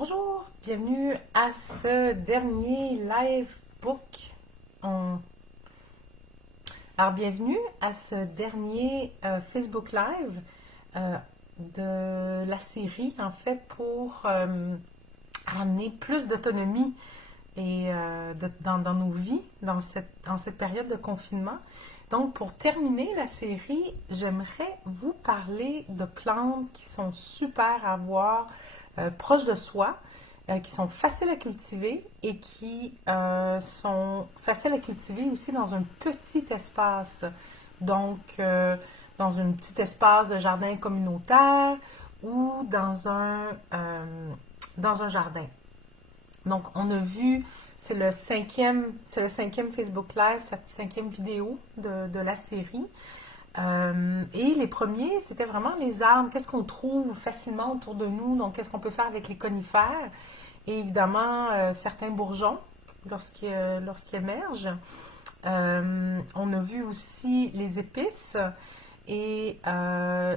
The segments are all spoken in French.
Bonjour, bienvenue à ce dernier live book. Alors, bienvenue à ce dernier Facebook Live de la série, en fait, pour ramener plus d'autonomie dans nos vies, dans cette période de confinement. Donc, pour terminer la série, j'aimerais vous parler de plantes qui sont super à voir proches de soi, qui sont faciles à cultiver et qui sont faciles à cultiver aussi dans un petit espace. Donc, dans un petit espace de jardin communautaire ou dans un jardin. Donc, on a vu, c'est le cinquième Facebook Live, cette cinquième vidéo de la série. Et les premiers, c'était vraiment les arbres. Qu'est-ce qu'on trouve facilement autour de nous? Donc, qu'est-ce qu'on peut faire avec les conifères? Et évidemment, certains bourgeons lorsqu'ils émergent. On a vu aussi les épices et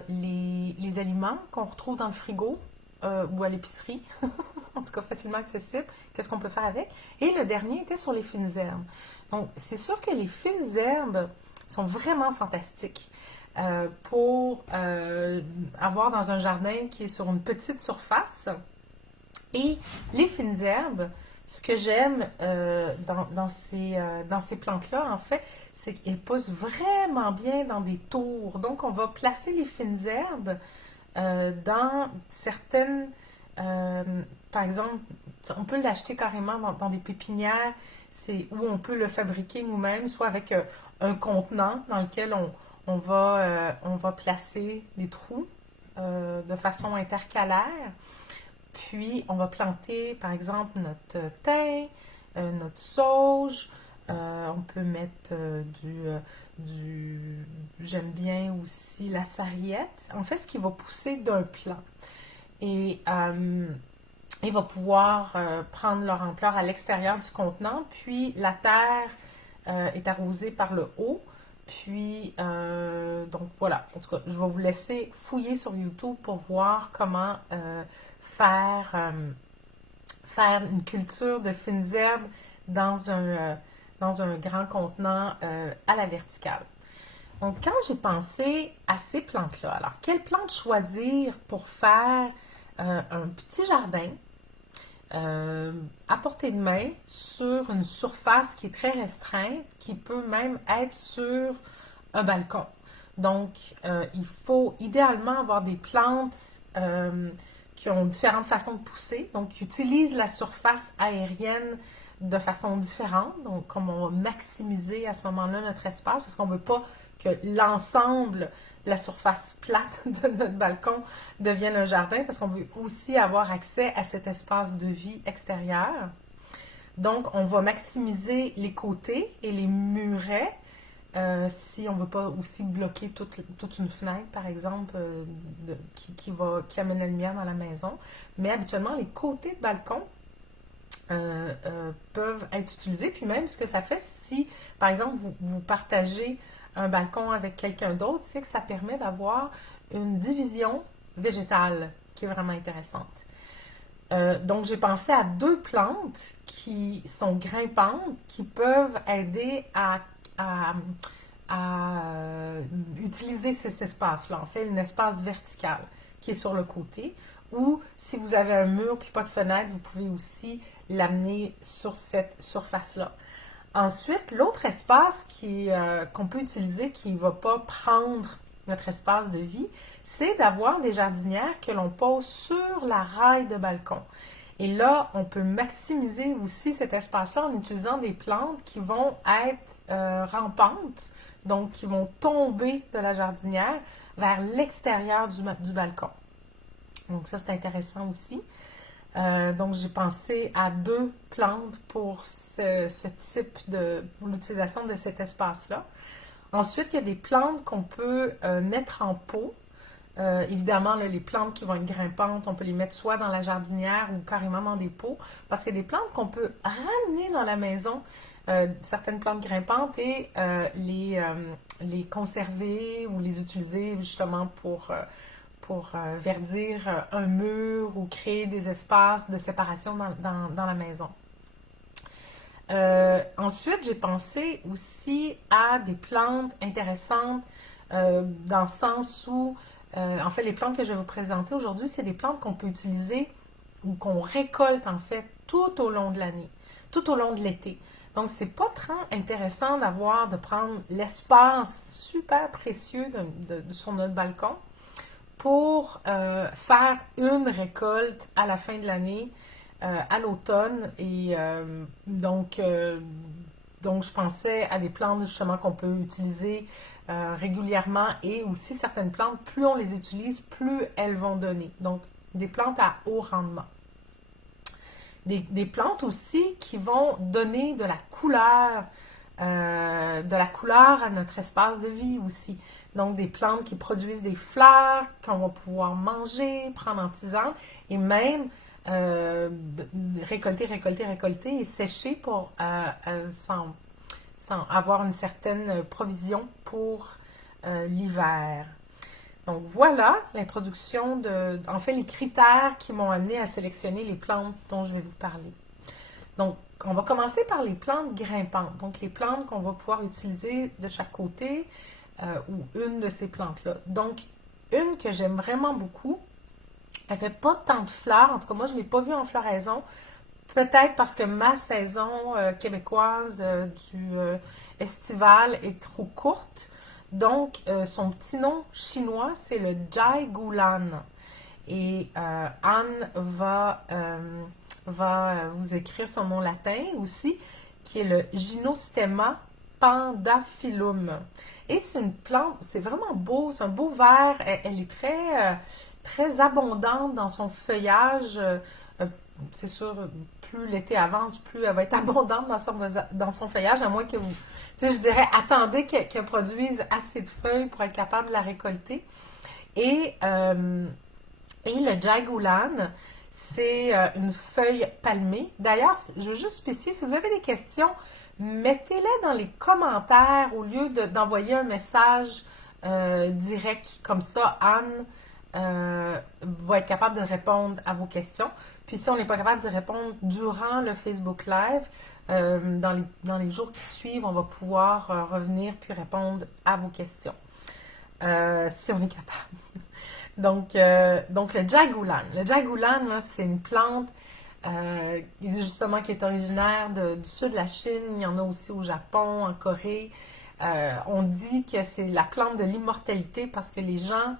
les aliments qu'on retrouve dans le frigo ou à l'épicerie. En tout cas, facilement accessible. Qu'est-ce qu'on peut faire avec? Et le dernier était sur les fines herbes. Donc, c'est sûr que les fines herbes sont vraiment fantastiques pour avoir dans un jardin qui est sur une petite surface. Et les fines herbes, ce que j'aime dans ces plantes-là, en fait, c'est qu'elles poussent vraiment bien dans des tours. Donc, on va placer les fines herbes dans certaines... par exemple, on peut l'acheter carrément dans des pépinières, c'est où on peut le fabriquer nous-mêmes, soit avec un contenant dans lequel on va placer des trous de façon intercalaire. Puis, on va planter, par exemple, notre thym, notre sauge. On peut mettre j'aime bien aussi la sarriette. En fait, ce qui va pousser d'un plant. Et il va pouvoir prendre leur ampleur à l'extérieur du contenant. Puis, la terre est arrosée par le haut. Puis, donc voilà. En tout cas, je vais vous laisser fouiller sur YouTube pour voir comment faire une culture de fines herbes dans un grand contenant à la verticale. Donc, quand j'ai pensé à ces plantes-là, alors, quelles plantes choisir pour faire un petit jardin à portée de main sur une surface qui est très restreinte, qui peut même être sur un balcon. Donc, il faut idéalement avoir des plantes qui ont différentes façons de pousser, donc qui utilisent la surface aérienne de façon différente. Donc, comme on va maximiser à ce moment-là notre espace, parce qu'on ne veut pas que l'ensemble, la surface plate de notre balcon devienne un jardin, parce qu'on veut aussi avoir accès à cet espace de vie extérieur. Donc, on va maximiser les côtés et les murets, si on ne veut pas aussi bloquer toute une fenêtre, par exemple, qui amène la lumière dans la maison. Mais habituellement, les côtés de balcon peuvent être utilisés. Puis même, ce que ça fait, si, par exemple, vous partagez un balcon avec quelqu'un d'autre, c'est que ça permet d'avoir une division végétale qui est vraiment intéressante. Donc, j'ai pensé à deux plantes qui sont grimpantes, qui peuvent aider à utiliser cet espace-là. En fait, un espace vertical qui est sur le côté. Ou si vous avez un mur puis pas de fenêtre, vous pouvez aussi l'amener sur cette surface-là. Ensuite, l'autre espace qu'on peut utiliser qui ne va pas prendre notre espace de vie, c'est d'avoir des jardinières que l'on pose sur la raille de balcon. Et là, on peut maximiser aussi cet espace-là en utilisant des plantes qui vont être rampantes, donc qui vont tomber de la jardinière vers l'extérieur du balcon. Donc ça, c'est intéressant aussi. Donc, j'ai pensé à deux plantes pour ce type pour l'utilisation de cet espace-là. Ensuite, il y a des plantes qu'on peut mettre en pot. Évidemment, là, les plantes qui vont être grimpantes, on peut les mettre soit dans la jardinière ou carrément dans des pots, parce qu'il y a des plantes qu'on peut ramener dans la maison, certaines plantes grimpantes, et les conserver ou les utiliser justement pour pour verdir un mur ou créer des espaces de séparation dans la maison. Ensuite, j'ai pensé aussi à des plantes intéressantes dans le sens où, en fait, les plantes que je vais vous présenter aujourd'hui, c'est des plantes qu'on peut utiliser ou qu'on récolte en fait tout au long de l'année, tout au long de l'été. Donc, c'est pas très intéressant de prendre l'espace super précieux sur notre balcon pour faire une récolte à la fin de l'année, à l'automne. Et donc, je pensais à des plantes justement qu'on peut utiliser régulièrement et aussi certaines plantes, plus on les utilise, plus elles vont donner. Donc, des plantes à haut rendement. Des plantes aussi qui vont donner de la couleur à notre espace de vie aussi. Donc, des plantes qui produisent des fleurs qu'on va pouvoir manger, prendre en tisane et même récolter et sécher pour sans avoir une certaine provision pour l'hiver. Donc voilà l'introduction en fait, les critères qui m'ont amené à sélectionner les plantes dont je vais vous parler. Donc, on va commencer par les plantes grimpantes. Donc, les plantes qu'on va pouvoir utiliser de chaque côté ou une de ces plantes-là. Donc, une que j'aime vraiment beaucoup, elle fait pas tant de fleurs. En tout cas, moi, je ne l'ai pas vue en floraison. Peut-être parce que ma saison québécoise du estival est trop courte. Donc, son petit nom chinois, c'est le Jai Gulan. Et Anne va vous écrire son nom latin aussi, qui est le Gynostema pandaphyllum. Et c'est une plante, c'est vraiment beau, c'est un beau vert. Elle est très abondante dans son feuillage. C'est sûr, plus l'été avance, plus elle va être abondante dans son feuillage, à moins que vous, tu sais, je dirais, attendez qu'elle produise assez de feuilles pour être capable de la récolter. Et le Jagulan, c'est une feuille palmée. D'ailleurs, je veux juste spécifier, si vous avez des questions, mettez-les dans les commentaires au lieu d'envoyer un message direct. Comme ça, Anne va être capable de répondre à vos questions. Puis si on n'est pas capable d'y répondre durant le Facebook Live, dans les jours qui suivent, on va pouvoir revenir puis répondre à vos questions. Si on est capable. Donc le Jagulan. Le Jagulan, c'est une plante justement qui est originaire du sud de la Chine. Il y en a aussi au Japon, en Corée. On dit que c'est la plante de l'immortalité parce que les gens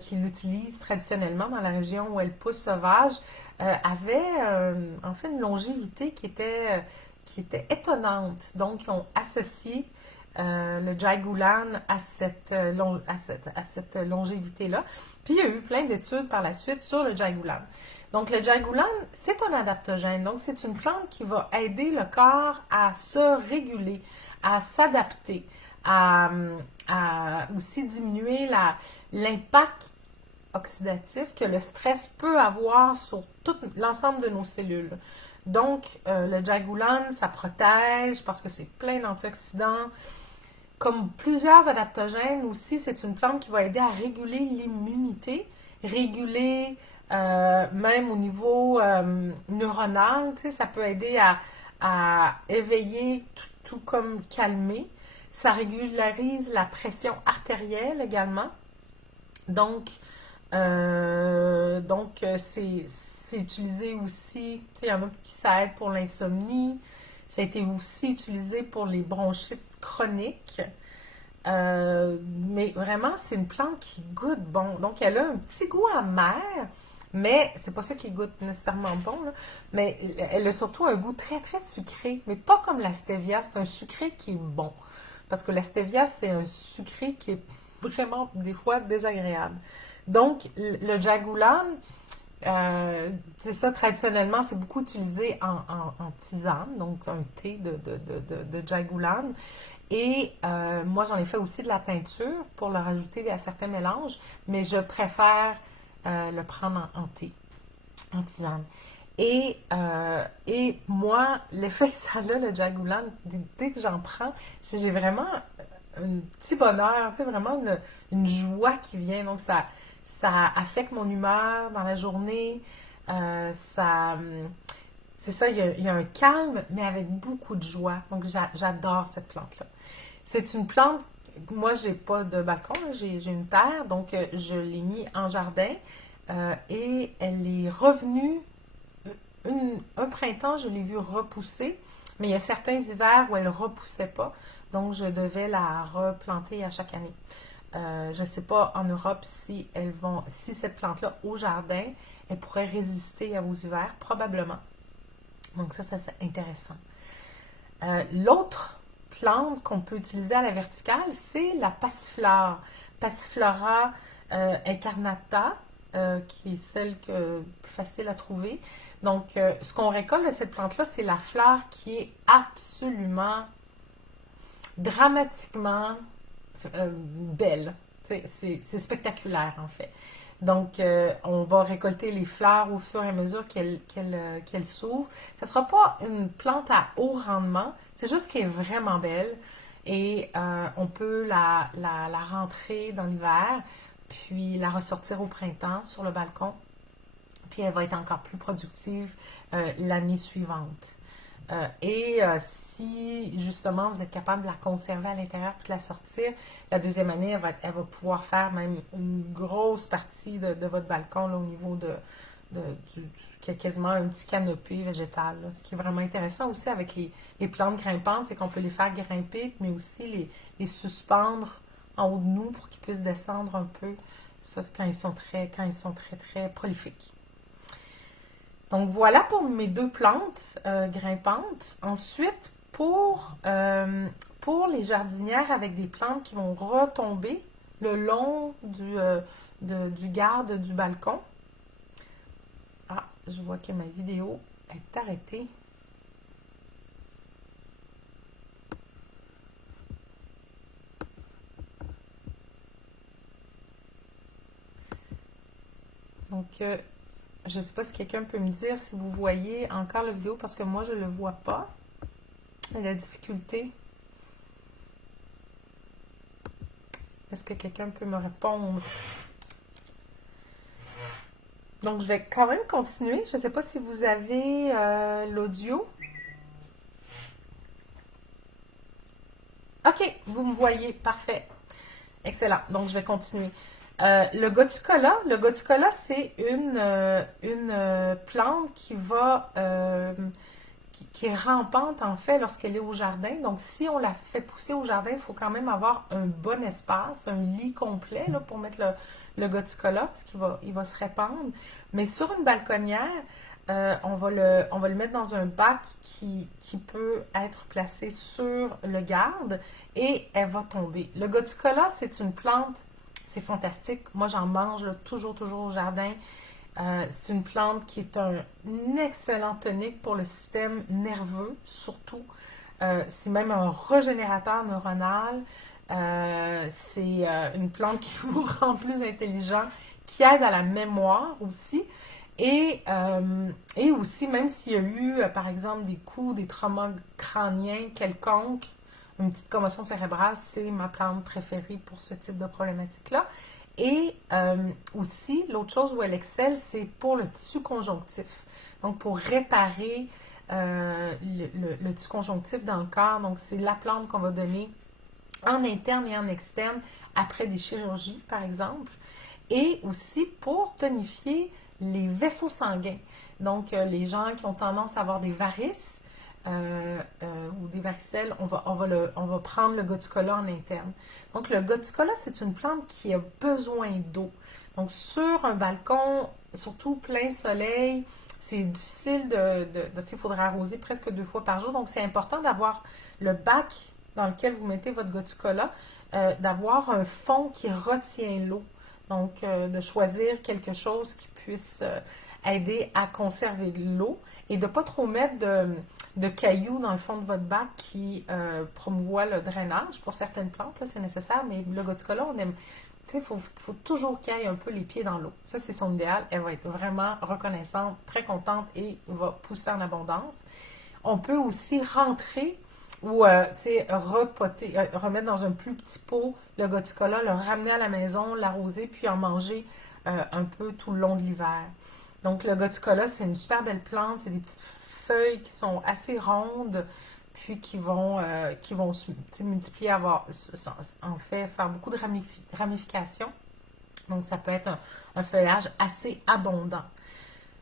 qui l'utilisent traditionnellement dans la région où elle pousse sauvage avaient en fait une longévité qui était étonnante. Donc, ils ont associé le Jagulan à cette longévité-là. Puis, il y a eu plein d'études par la suite sur le Jagulan. Donc, le Jagulan, c'est un adaptogène. Donc, c'est une plante qui va aider le corps à se réguler, à s'adapter, à aussi diminuer l'impact oxydatif que le stress peut avoir sur tout l'ensemble de nos cellules. Donc, le Jagulan, ça protège parce que c'est plein d'antioxydants. Comme plusieurs adaptogènes aussi, c'est une plante qui va aider à réguler l'immunité, réguler même au niveau neuronal, tu sais, ça peut aider à éveiller tout comme calmer. Ça régularise la pression artérielle également. Donc c'est utilisé aussi, il y en a qui ça aide pour l'insomnie. Ça a été aussi utilisé pour les bronchites chroniques. Mais vraiment, c'est une plante qui goûte bon. Donc, elle a un petit goût amer, mais c'est pas ça qui goûte nécessairement bon, là. Mais elle a surtout un goût très, très sucré. Mais pas comme la stevia, c'est un sucré qui est bon. Parce que la stevia, c'est un sucré qui est vraiment, des fois, désagréable. Donc, le Jagulan, c'est ça, traditionnellement, c'est beaucoup utilisé en tisane, donc un thé de Jagulan. Et moi, j'en ai fait aussi de la teinture pour le rajouter à certains mélanges, mais je préfère le prendre en thé, en tisane. Et moi, l'effet que ça a, le Jagulan, dès que j'en prends, j'ai vraiment un petit bonheur, tu sais, vraiment une joie qui vient. Donc, ça affecte mon humeur dans la journée. Ça, c'est ça, il y a un calme, mais avec beaucoup de joie. Donc, j'adore cette plante-là. C'est une plante, moi, j'ai pas de balcon, j'ai une terre, donc je l'ai mis en jardin et elle est revenue. Un printemps, je l'ai vue repousser, mais il y a certains hivers où elle ne repoussait pas, donc je devais la replanter à chaque année. Je ne sais pas en Europe si cette plante-là au jardin, elle pourrait résister à vos hivers, probablement. Donc ça c'est intéressant. L'autre plante qu'on peut utiliser à la verticale, c'est la passiflore. Passiflora incarnata, qui est celle plus facile à trouver. Donc, ce qu'on récolte de cette plante-là, c'est la fleur qui est absolument, dramatiquement belle. C'est spectaculaire, en fait. Donc, on va récolter les fleurs au fur et à mesure qu'elles s'ouvrent. Ça ne sera pas une plante à haut rendement, c'est juste qu'elle est vraiment belle. Et on peut la rentrer dans l'hiver, puis la ressortir au printemps sur le balcon. Puis elle va être encore plus productive l'année suivante. Si justement vous êtes capable de la conserver à l'intérieur puis de la sortir, la deuxième année, elle va pouvoir faire même une grosse partie de votre balcon là, au niveau qui a quasiment un petit canopé végétal. Là. Ce qui est vraiment intéressant aussi avec les plantes grimpantes, c'est qu'on peut les faire grimper, mais aussi les suspendre en haut de nous pour qu'ils puissent descendre un peu. Ça, c'est quand ils sont très prolifiques. Donc voilà pour mes deux plantes grimpantes. Ensuite, pour les jardinières avec des plantes qui vont retomber le long du garde du balcon. Ah, je vois que ma vidéo est arrêtée. Donc, je ne sais pas si quelqu'un peut me dire si vous voyez encore la vidéo parce que moi, je ne le vois pas. Il y a la difficulté. Est-ce que quelqu'un peut me répondre? Donc, je vais quand même continuer. Je ne sais pas si vous avez l'audio. OK, vous me voyez. Parfait. Excellent. Donc, je vais continuer. Le gotucola, c'est une plante qui est rampante en fait lorsqu'elle est au jardin. Donc, si on la fait pousser au jardin, il faut quand même avoir un bon espace, un lit complet là, pour mettre le gotucola, parce qu'il va se répandre. Mais sur une balconnière, on va le mettre dans un bac qui peut être placé sur le garde et elle va tomber. Le gotucola, c'est une plante, c'est fantastique. Moi, j'en mange là, toujours au jardin. C'est une plante qui est un excellent tonique pour le système nerveux, surtout. C'est même un régénérateur neuronal. C'est une plante qui vous rend plus intelligent, qui aide à la mémoire aussi. Et aussi, même s'il y a eu, par exemple, des coups, des traumas crâniens quelconques, une petite commotion cérébrale, c'est ma plante préférée pour ce type de problématique-là. Et aussi, l'autre chose où elle excelle, c'est pour le tissu conjonctif. Donc, pour réparer le tissu conjonctif dans le corps. Donc, c'est la plante qu'on va donner en interne et en externe après des chirurgies, par exemple. Et aussi pour tonifier les vaisseaux sanguins. Donc, les gens qui ont tendance à avoir des varices ou des varicelles, on va prendre le gotucola en interne. Donc, le gotucola, c'est une plante qui a besoin d'eau. Donc, sur un balcon, surtout plein soleil, c'est difficile il faudra arroser presque 2 fois par jour. Donc, c'est important d'avoir le bac dans lequel vous mettez votre gotucola, d'avoir un fond qui retient l'eau. Donc, de choisir quelque chose qui puisse aider à conserver de l'eau et de ne pas trop mettre de cailloux dans le fond de votre bac qui promouvoit le drainage. Pour certaines plantes, là, c'est nécessaire, mais le gotucola, on aime. Il faut toujours qu'il y ait un peu les pieds dans l'eau. Ça, c'est son idéal. Elle va être vraiment reconnaissante, très contente et va pousser en abondance. On peut aussi rentrer ou remettre dans un plus petit pot le gotucola, le ramener à la maison, l'arroser, puis en manger un peu tout le long de l'hiver. Donc le Gothicola, c'est une super belle plante, c'est des petites feuilles qui sont assez rondes, puis qui vont se multiplier, en fait, faire beaucoup de ramifications. Donc ça peut être un feuillage assez abondant.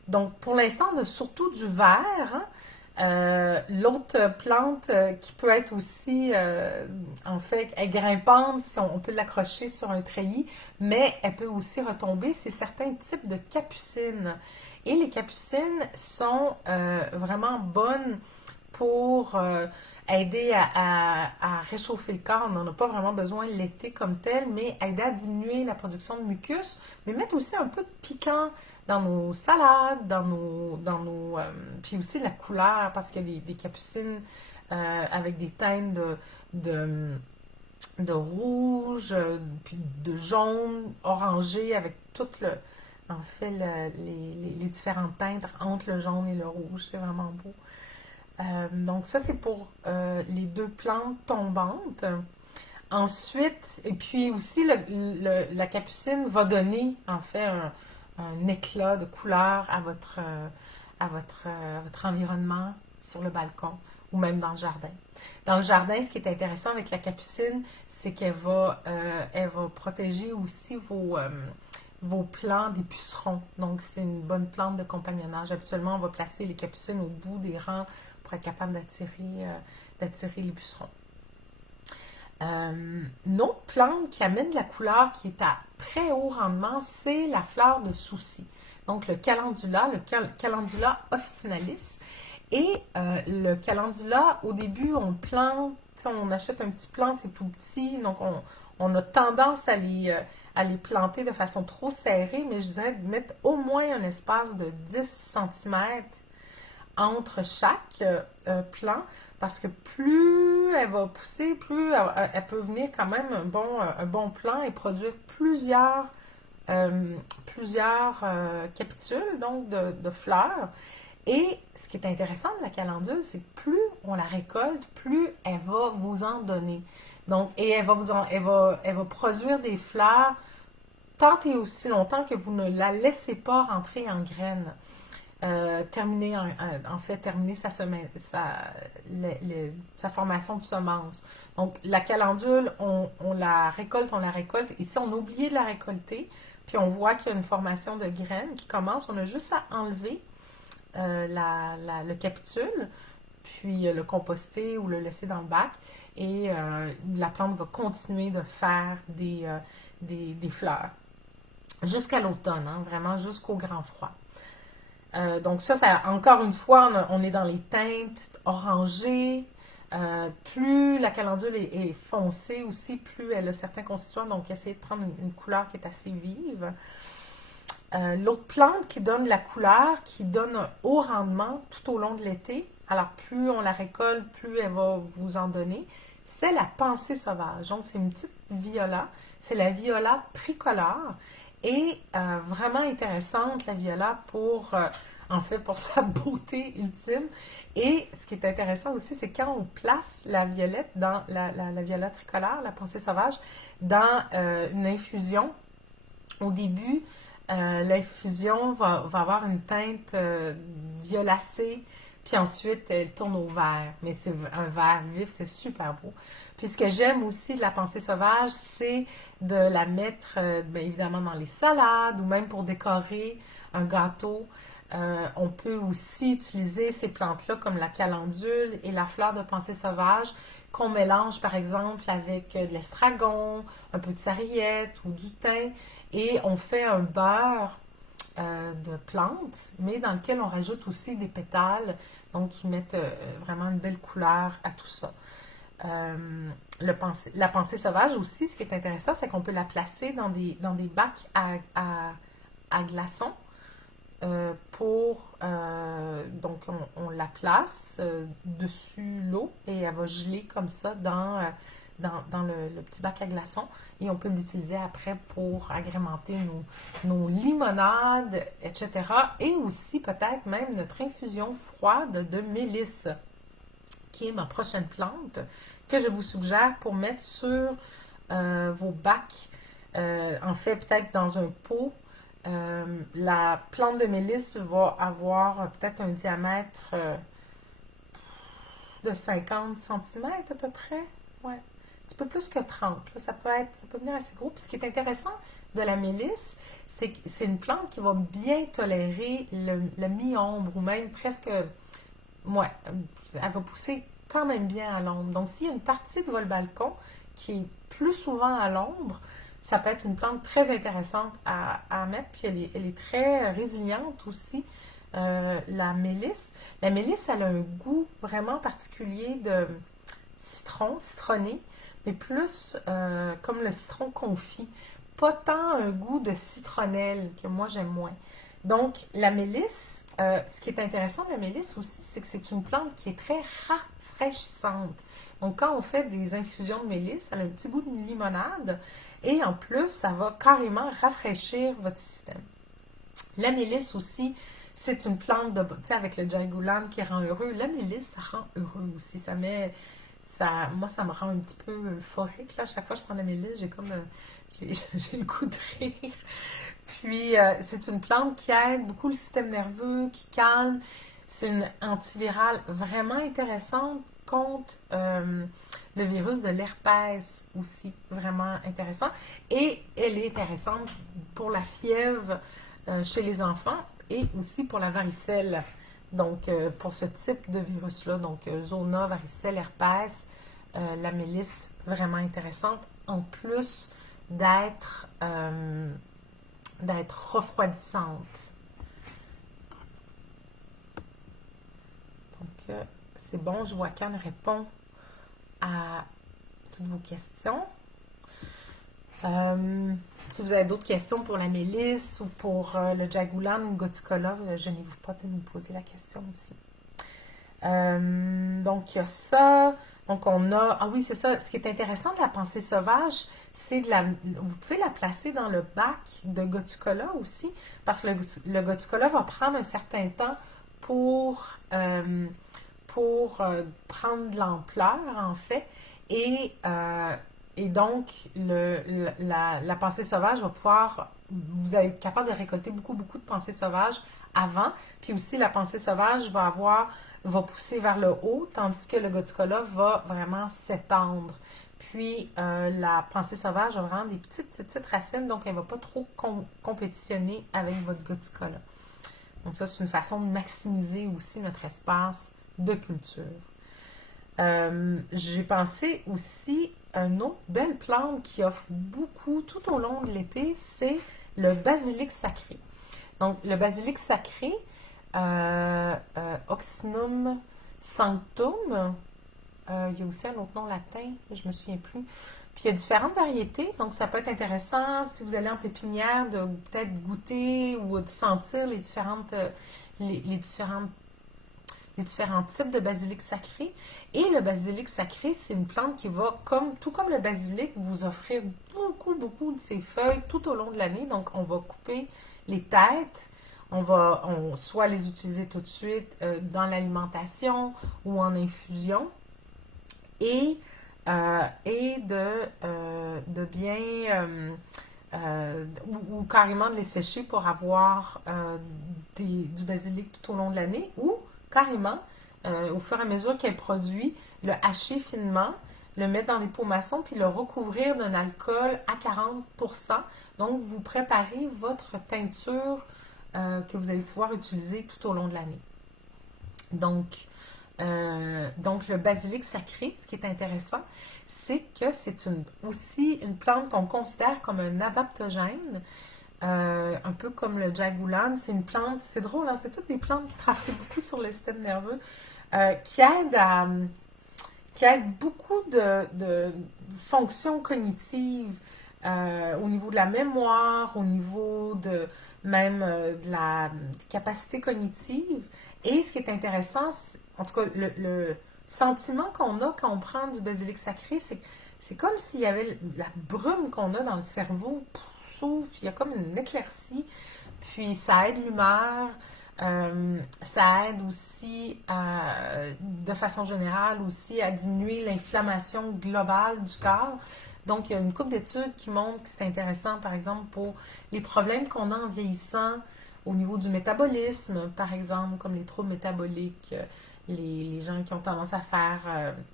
Donc pour l'instant, on a surtout du vert, hein. L'autre plante qui peut être aussi, en fait, elle est grimpante, si on peut l'accrocher sur un treillis, mais elle peut aussi retomber, c'est certains types de capucines. Et les capucines sont vraiment bonnes pour aider à réchauffer le corps. On n'en a pas vraiment besoin l'été comme tel, mais aider à diminuer la production de mucus, mais mettre aussi un peu de piquant dans nos salades, puis aussi la couleur, parce qu'il y a des capucines avec des teintes de, de rouge, puis de jaune, orangé, avec tout en fait, les différentes teintes entre le jaune et le rouge. C'est vraiment beau. Donc ça, c'est pour les deux plantes tombantes. Ensuite, et puis aussi, la capucine va donner, en fait, un éclat de couleur à votre environnement sur le balcon ou même dans le jardin. Dans le jardin, ce qui est intéressant avec la capucine, c'est qu'elle va protéger aussi vos plants des pucerons. Donc, c'est une bonne plante de compagnonnage. Habituellement, on va placer les capucines au bout des rangs pour être capable d'attirer les pucerons. Une autre plante qui amène de la couleur qui est à très haut rendement, c'est la fleur de souci. Donc, le calendula officinalis. Et le calendula, au début, on le plante, on achète un petit plant, c'est tout petit, donc on a tendance à les planter de façon trop serrée, mais je dirais de mettre au moins un espace de 10 cm entre chaque plant, parce que plus elle va pousser, plus elle peut venir quand même un bon plant et produire plusieurs capitules donc de fleurs. Et ce qui est intéressant de la calendule, c'est que plus on la récolte, plus elle va vous en donner. Donc, et elle va produire des fleurs tant et aussi longtemps que vous ne la laissez pas rentrer en graines. Terminer sa formation de semence. Donc, la calendule, on la récolte. Ici, on a oublié de la récolter, puis on voit qu'il y a une formation de graines qui commence. On a juste à enlever le capitule, puis le composter ou le laisser dans le bac, et la plante va continuer de faire des fleurs jusqu'à l'automne, hein, vraiment jusqu'au grand froid. Donc ça, encore une fois, on est dans les teintes orangées. Plus la calendule est foncée aussi, plus elle a certains constituants. Donc, essayez de prendre une couleur qui est assez vive. L'autre plante qui donne la couleur, qui donne un haut rendement tout au long de l'été, alors plus on la récolte, plus elle va vous en donner, c'est la pensée sauvage. Donc, c'est une petite viola. C'est la viola tricolore. Et vraiment intéressante, la viola, en fait, pour sa beauté ultime. Et ce qui est intéressant aussi, c'est quand on place la violette dans la viola tricolore, la pensée sauvage, dans une infusion. Au début, l'infusion va avoir une teinte violacée, puis ensuite, elle tourne au vert. Mais c'est un vert vif, c'est super beau. Puis ce que j'aime aussi de la pensée sauvage, c'est de la mettre, bien évidemment, dans les salades ou même pour décorer un gâteau. On peut aussi utiliser ces plantes-là comme la calendule et la fleur de pensée sauvage qu'on mélange par exemple avec de l'estragon, un peu de sarriette ou du thym, et on fait un beurre de plantes, mais dans lequel on rajoute aussi des pétales, donc qui mettent vraiment une belle couleur à tout ça. La pensée sauvage aussi, ce qui est intéressant, c'est qu'on peut la placer dans des bacs à glaçons. Donc, on la place dessus l'eau et elle va geler comme ça dans le petit bac à glaçons, et on peut l'utiliser après pour agrémenter nos limonades, etc. Et aussi peut-être même notre infusion froide de mélisse, qui est ma prochaine plante que je vous suggère pour mettre sur vos bacs. En fait, peut-être dans un pot La plante de mélisse va avoir peut-être un diamètre de 50 centimètres à peu près. Ouais. Un petit peu plus que 30. Là. Ça peut venir assez gros. Puis ce qui est intéressant de la mélisse, c'est que c'est une plante qui va bien tolérer le mi-ombre ou même presque. Ouais, elle va pousser quand même bien à l'ombre. Donc, s'il y a une partie de votre balcon qui est plus souvent à l'ombre, ça peut être une plante très intéressante à mettre. Puis, elle est très résiliente aussi, la mélisse. La mélisse, elle a un goût vraiment particulier de citron, citronné, mais plus comme le citron confit. Pas tant un goût de citronnelle que moi j'aime moins. Donc, la mélisse, ce qui est intéressant de la mélisse aussi, c'est que c'est une plante qui est très rafraîchissante. Donc, quand on fait des infusions de mélisse, elle a un petit goût de limonade et en plus, ça va carrément rafraîchir votre système. La mélisse aussi, c'est une plante de, tu sais, avec le jagulan qui rend heureux. La mélisse, ça rend heureux aussi. Moi, ça me rend un petit peu euphorique. Là. À chaque fois que je prends la mélisse, j'ai le goût de rire. Puis, c'est une plante qui aide beaucoup le système nerveux, qui calme. C'est une antivirale vraiment intéressante contre le virus de l'herpès aussi, vraiment intéressant. Et elle est intéressante pour la fièvre chez les enfants et aussi pour la varicelle. Donc, pour ce type de virus-là, donc zona, varicelle, herpès, la mélisse, vraiment intéressante. En plus d'être refroidissante. Donc, c'est bon, je vois qu'Anne répond à toutes vos questions. Si vous avez d'autres questions pour la mélisse ou pour le jagulan ou le goticola, gênez-vous pas de nous poser la question aussi. Donc, il y a ça. Donc, on a... Ah oui, c'est ça. Ce qui est intéressant de la pensée sauvage, c'est vous pouvez la placer dans le bac de goticola aussi, parce que le goticola va prendre un certain temps pour prendre de l'ampleur, en fait. Et donc, la pensée sauvage va pouvoir... Vous allez être capable de récolter beaucoup, beaucoup de pensées sauvages avant. Puis aussi, la pensée sauvage va pousser vers le haut, tandis que le goticola va vraiment s'étendre. Puis, la pensée sauvage a vraiment des petites racines, donc elle ne va pas trop compétitionner avec votre goticola. Donc ça, c'est une façon de maximiser aussi notre espace de culture. J'ai pensé aussi à une autre belle plante qui offre beaucoup tout au long de l'été, c'est le basilic sacré. Donc, le basilic sacré, Occinum sanctum. Il y a aussi un autre nom latin, je ne me souviens plus. Puis il y a différentes variétés, donc ça peut être intéressant si vous allez en pépinière de peut-être goûter ou de sentir les différents types de basilic sacré. Et le basilic sacré, c'est une plante qui va, tout comme le basilic, vous offrir beaucoup, beaucoup de ses feuilles tout au long de l'année. Donc, on va couper les têtes. On va soit les utiliser tout de suite dans l'alimentation ou en infusion et de bien ou carrément de les sécher pour avoir du basilic tout au long de l'année ou carrément au fur et à mesure qu'elle produit, le hacher finement, le mettre dans des pots maçons puis le recouvrir d'un alcool à 40%. Donc, vous préparez votre teinture que vous allez pouvoir utiliser tout au long de l'année. Donc, le basilic sacré, ce qui est intéressant, c'est que c'est aussi une plante qu'on considère comme un adaptogène, un peu comme le jagulan. C'est une plante, c'est drôle, hein, c'est toutes des plantes qui travaillent beaucoup sur le système nerveux, qui aident beaucoup de fonctions cognitives au niveau de la mémoire, au niveau de même de la capacité cognitive. Et ce qui est intéressant, en tout cas, le sentiment qu'on a quand on prend du basilic sacré, c'est comme s'il y avait la brume qu'on a dans le cerveau s'ouvre, puis il y a comme une éclaircie, puis ça aide l'humeur, ça aide aussi, de façon générale, aussi à diminuer l'inflammation globale du corps. Donc, il y a une couple d'études qui montrent que c'est intéressant, par exemple, pour les problèmes qu'on a en vieillissant au niveau du métabolisme, par exemple, comme les troubles métaboliques, les gens qui ont tendance à faire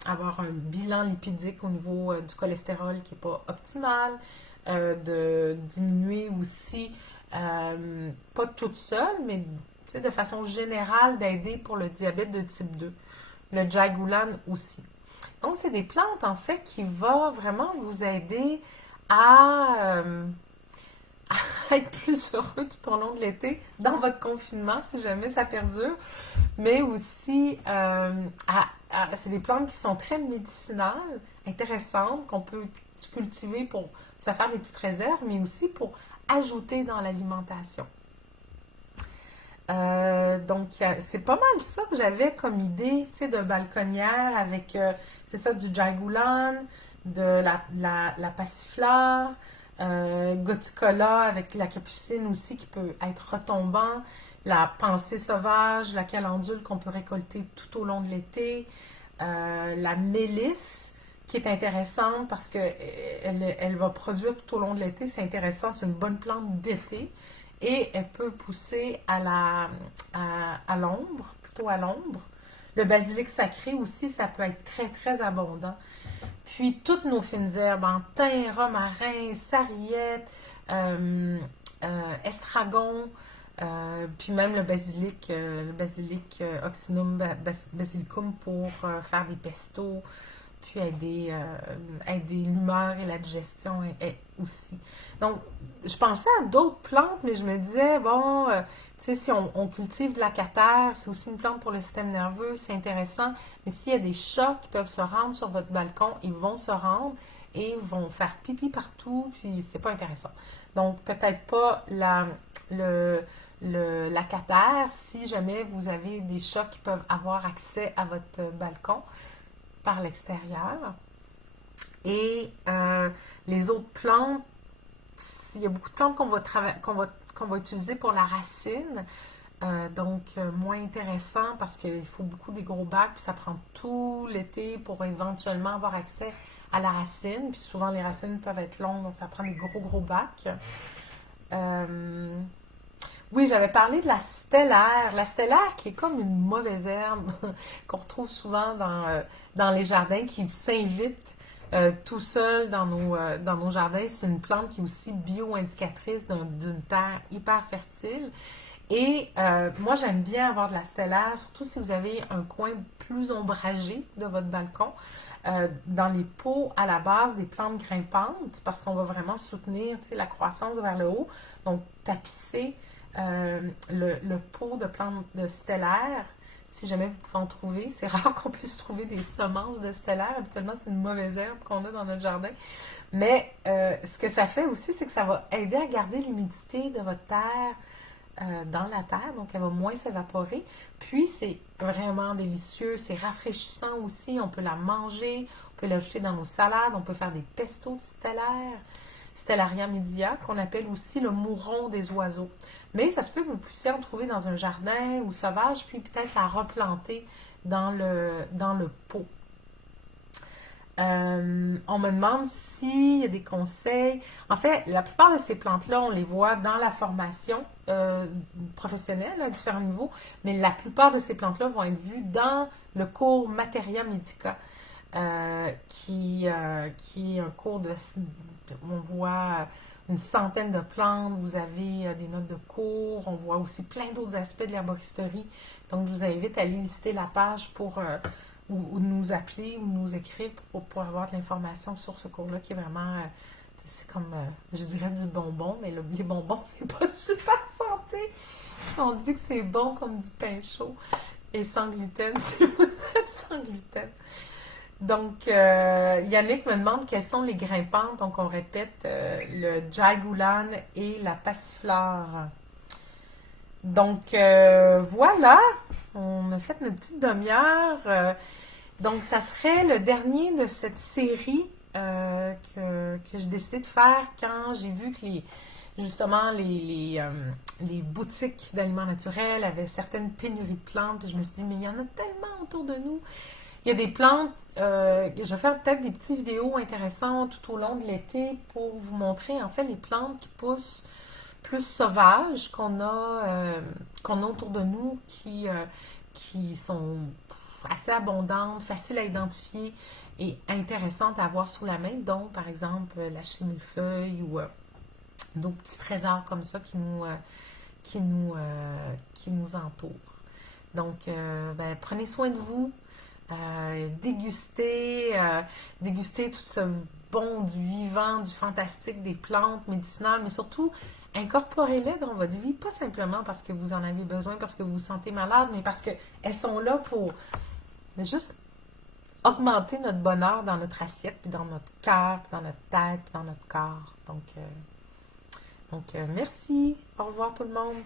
avoir un bilan lipidique au niveau du cholestérol qui n'est pas optimal, de diminuer aussi, pas toute seule, mais de façon générale, d'aider pour le diabète de type 2, le Jagulan aussi. Donc, c'est des plantes, en fait, qui vont vraiment vous aider à, à être plus heureux tout au long de l'été, dans votre confinement, si jamais ça perdure, mais aussi, c'est des plantes qui sont très médicinales, intéressantes, qu'on peut cultiver pour se faire des petites réserves, mais aussi pour ajouter dans l'alimentation. Donc, c'est pas mal ça que j'avais comme idée, tu sais, de balconnière avec, c'est ça, du Jagulan, de la passiflore, Goticola avec la capucine aussi qui peut être retombant, la pensée sauvage, la calendule qu'on peut récolter tout au long de l'été, la mélisse qui est intéressante parce que elle va produire tout au long de l'été, c'est intéressant, c'est une bonne plante d'été. Et elle peut pousser à l'ombre, plutôt à l'ombre. Le basilic sacré aussi, ça peut être très, très abondant. Puis, toutes nos fines herbes, en thym, romarin, sarriette, estragon, puis même le basilic Oxynum basilicum pour faire des pestos, puis aider l'humeur et la digestion aussi. Donc, je pensais à d'autres plantes, mais je me disais, bon, tu sais, si on cultive de la catère, c'est aussi une plante pour le système nerveux, c'est intéressant, mais s'il y a des chats qui peuvent se rendre sur votre balcon, ils vont se rendre et vont faire pipi partout, puis c'est pas intéressant. Donc, peut-être pas la catère si jamais vous avez des chats qui peuvent avoir accès à votre balcon par l'extérieur. Et les autres plantes, il y a beaucoup de plantes qu'on va utiliser pour la racine, donc moins intéressant parce qu'il faut beaucoup des gros bacs, puis ça prend tout l'été pour éventuellement avoir accès à la racine, puis souvent les racines peuvent être longues, donc ça prend des gros bacs. Oui, j'avais parlé de la stellaire. La stellaire qui est comme une mauvaise herbe qu'on retrouve souvent dans les jardins, qui s'invite tout seul dans nos jardins. C'est une plante qui est aussi bio-indicatrice d'une terre hyper fertile. Et moi, j'aime bien avoir de la stellaire, surtout si vous avez un coin plus ombragé de votre balcon. Dans les pots à la base des plantes grimpantes, parce qu'on va vraiment soutenir, tu sais, la croissance vers le haut. Donc, tapisser le pot de plantes de stellaire, si jamais vous pouvez en trouver. C'est rare qu'on puisse trouver des semences de stellaire. Habituellement, c'est une mauvaise herbe qu'on a dans notre jardin. Mais ce que ça fait aussi, c'est que ça va aider à garder l'humidité de votre terre dans la terre, donc elle va moins s'évaporer. Puis, c'est vraiment délicieux, c'est rafraîchissant aussi. On peut la manger, on peut l'ajouter dans nos salades, on peut faire des pestos de stellaire. Stellaria media, qu'on appelle aussi le mouron des oiseaux. Mais ça se peut que vous puissiez en trouver dans un jardin ou sauvage, puis peut-être la replanter dans le pot. On me demande s'il y a des conseils. En fait, la plupart de ces plantes-là, on les voit dans la formation professionnelle à différents niveaux, mais la plupart de ces plantes-là vont être vues dans le cours Materia Medica, qui est un cours on voit une centaine de plantes, vous avez des notes de cours, on voit aussi plein d'autres aspects de l'herboristerie. Donc, je vous invite à aller visiter la page ou nous appeler ou nous écrire pour avoir de l'information sur ce cours-là qui est vraiment, c'est comme, je dirais du bonbon, mais les bonbons, c'est pas super santé. On dit que c'est bon comme du pain chaud et sans gluten, si vous êtes sans gluten. Donc, Yannick me demande quelles sont les grimpantes. Donc, on répète le Jagulan et la passiflore. Donc, voilà, on a fait notre petite demi-heure. Donc, ça serait le dernier de cette série que j'ai décidé de faire quand j'ai vu que justement les boutiques d'aliments naturels avaient certaines pénuries de plantes. Puis je me suis dit, mais il y en a tellement autour de nous. Il y a des plantes, je vais faire peut-être des petites vidéos intéressantes tout au long de l'été pour vous montrer en fait les plantes qui poussent plus sauvages qu'on a autour de nous qui sont assez abondantes, faciles à identifier et intéressantes à avoir sous la main. Donc, par exemple, la chimilfeuille ou d'autres petits trésors comme ça qui nous, qui nous entourent. Donc, ben, prenez soin de vous, dégustez tout ce bon du vivant, du fantastique, des plantes médicinales, mais surtout incorporez-les dans votre vie, pas simplement parce que vous en avez besoin, parce que vous vous sentez malade, mais parce qu'elles sont là pour juste augmenter notre bonheur dans notre assiette, puis dans notre cœur, puis dans notre tête, puis dans notre corps. Donc, merci. Au revoir tout le monde.